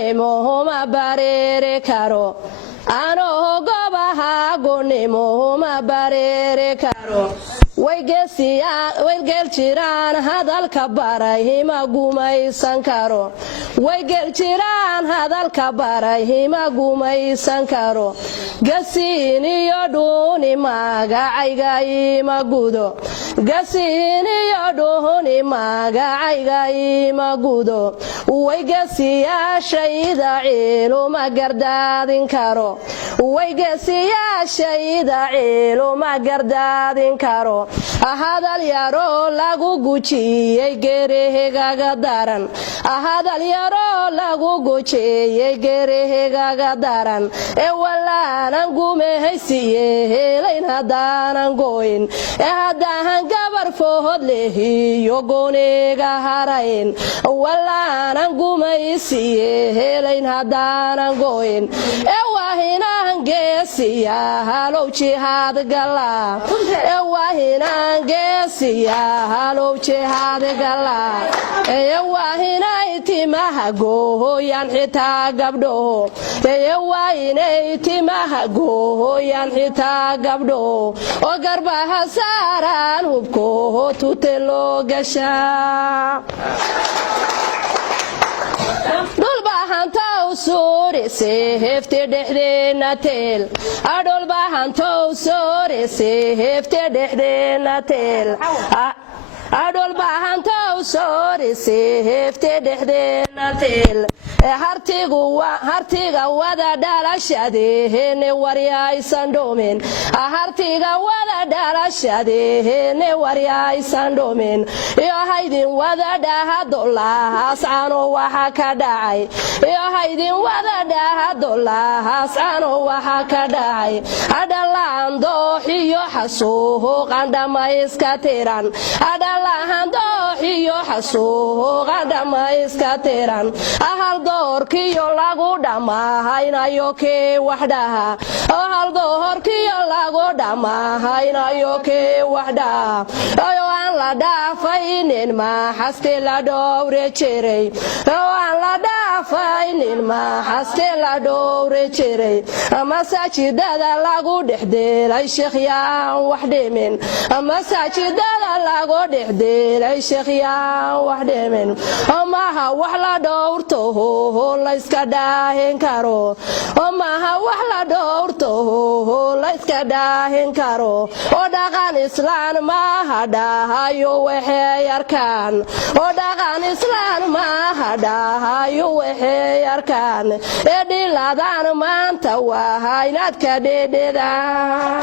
gonimo ma bareeri karo ano gobaha gonimo ma bareeri karo way gel jiraan hadalka baray ma gumaysan karo way gel jiraan hadalka baray ma gumaysan karo gasiin iyo dhuuni magacayga ima gudo gasiin iyo dhuuni magacayga ima gudo way gasiyaashayda ciilu ma gardaadin karo way gasiyaashayda ciilu ma gardaadin karo ahadal yaro lagu gujiyay gerehegaga daran ahadal yaro lagu gujiyay gerehegaga daran ee walaanan gumehaysiye helayn hadaanan gooyn ee hadaahan gabar food lehiyo gooniga harayn walaanan gumehaysiye helayn hadaanan gooyn ee waahinan geesiya halow jihaad gala ee waahinan geesiya halow jihaad gala ee waahinay timaha gooyan xitaa gabdho ee waahinay timaha gooyan xitaa gabdho oo garbaha saaran hubko tutelo gasha dhulbahantow suurise hefte dhexdeena teel adholbahantow suurise hefte dhexdeena teel adholbahantow suurise hefte dhexdeena teel hartiga wada dhalashadeene waryaysan dhomin hartiga wada dhalashadeene waryaysan dhomin iyo haydin wada dhahado lahaas cano waxa ka dhacay iyo haydin wada dhahado lahaas cano waxa ka dhacay adhalaan dooxiyo xasuuqan dhammayska tiran adhalaan dooxiyo xasuuqan dhammayska tiran ahal doorkiyo lagu dhamahaynayo kee waxdhaha hal doorkiyo lagu dhamahaynayo kee waxdhaha oo aan la dhaafaynin maxaste la dhowre jiray oo aan la dhaafaynin maxaste la dhowre jiray masaajidada lagu dhexdeelay sheekhyaan wax dhimin masaajidada lagu dhexdeelay sheekhyaan wax dhimin maha wax la dhowrto la iska dhaahin karo maha wax la dhowrto la iska dhaahin karo oo dhaqan islaan maaha dhahayo waxay arkaan oo dhaqan islaan maaha dhahayo waxay arkaan ee dhiladaan maanta waa inaad ka dhedhedaan